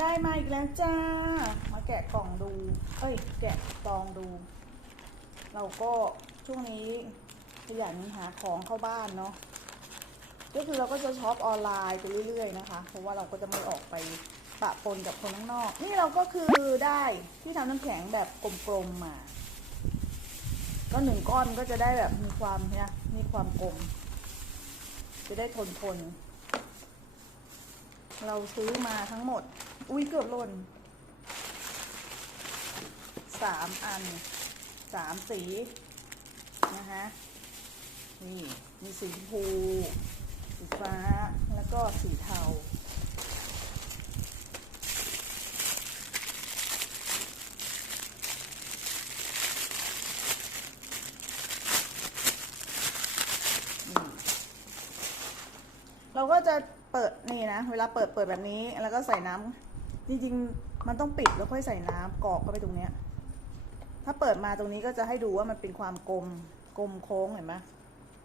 ได้มาอีกแล้วจ้า มาแกะกล่องดู เอ้ย แกะซองดู เราก็ช่วงนี้ขยันหาของเข้าบ้านเนาะ ก็คือเราก็จะช็อปออนไลน์ไปเรื่อยๆนะคะ เพราะว่าเราก็จะไม่ออกไปปะปนกับคนข้างนอก นี่เราก็คือได้ที่ทำน้ำแข็งแบบกลมๆมา ก็หนึ่งก้อนก็จะได้แบบมีความเนี่ย มีความกลม จะได้ทนทนๆ เราซื้อมาทั้งหมด อุ้ยเกือบหล่นสามอันสามสีนะคะนี่มีสีชมพูสีฟ้าแล้วก็สีเทา นี่ เราก็จะเปิดนี่นะ เวลาเปิดเปิดแบบนี้ แล้วก็ใส่น้ำจริงๆ มันต้องปิดแล้วค่อยใส่น้ำกรอกเข้าไปตรงเนี้ย ถ้าเปิดมาตรงนี้ก็จะให้ดูว่ามันเป็นความกลมกลมโค้งเห็นไหม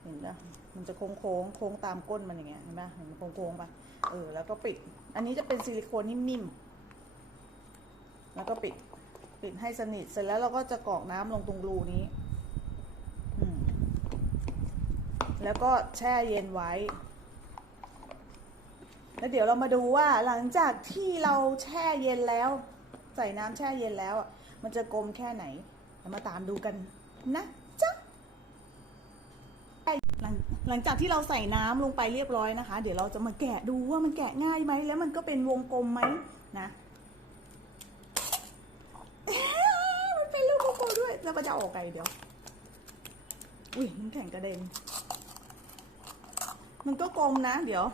เห็นปะมันจะโค้งโค้งโค้งตามก้นมันอย่างเงี้ยเห็นปะเห็นมันโค้งโค้งปะเออแล้วก็ปิด อันนี้จะเป็นซิลิโคนนิ่มๆแล้วก็ปิดปิดให้สนิทเสร็จแล้วเราก็จะกรอกน้ำลงตรงรูนี้แล้วก็แช่เย็นไว้ แล้วเดี๋ยวเรามาดูว่าหลังจากที่เราแช่เย็นแล้ว ใส่น้ำแช่เย็นแล้วอะมันจะกลมแค่ไหนเรามาตามดูกันนะจ๊ะหลังหลังจากที่เราใส่น้ำลงไปเรียบร้อยนะคะ เดี๋ยวเราจะมาแกะดูว่ามันแกะง่ายไหมแล้วมันก็เป็นวงกลมไหมนะมันเป็นลูกกลมด้วยแล้วมันจะออกไงเดี๋ยวอุ้ยน้ำแข็งกระเด็นมันก็กลมนะ เดี๋ยว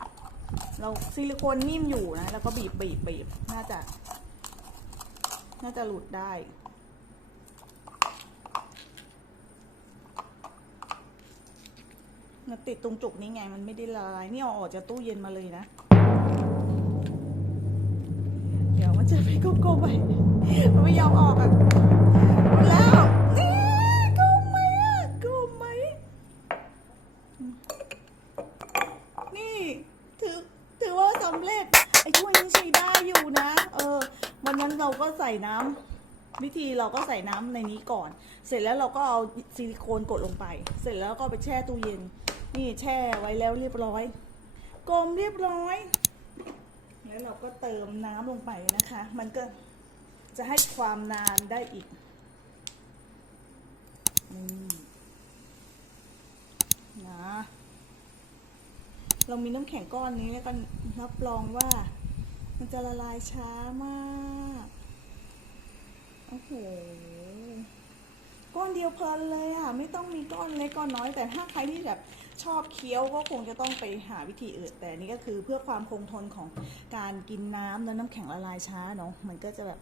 เราซิลิโคนนิ่มอยู่นะ แล้วก็บีบบีบบีบน่าจะ น่าจะหลุดได้ มันติดตรงจุกนี้ไง มันไม่ได้ละลาย นี่เอาออกจากตู้เย็นมาเลยนะ เดี๋ยวมันจะไปกลมๆไป มันไม่ยอมออกอะ เร็จไอ้ถ้วยนี้ใช้ได้อยู่นะ เออ วันนั้นเราก็ใส่น้ำวิธีเราก็ใส่น้ำในนี้ก่อน เสร็จแล้วเราก็เอาซิลิโคนกดลงไป เสร็จแล้วก็ไปแช่ตู้เย็น นี่แช่ไว้แล้วเรียบร้อยกลมเรียบร้อย แล้วเราก็เติมน้ำลงไปนะคะ มันก็จะให้ความนานได้อีกนี่นะ เรามีน้ำแข็งก้อนนี้แล้วก็รับรองว่า มันจะละลายช้ามากโอ้โหก้อนเดียวเพลินเลยอะ ไม่ต้องมีก้อนเล็กก้อนน้อย แต่ถ้าใครที่แบบชอบเคี้ยวก็คงจะต้องไปหาวิธีอื่น แต่นนี่ก็คือเพื่อความคงทนของการกินน้ำแล้วน้ำแข็งละลายช้าเนาะมันก็จะแบบ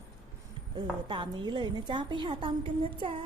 เออตามนี้เลยนะจ๊ะ ไปหาตามกันนะจ๊ะ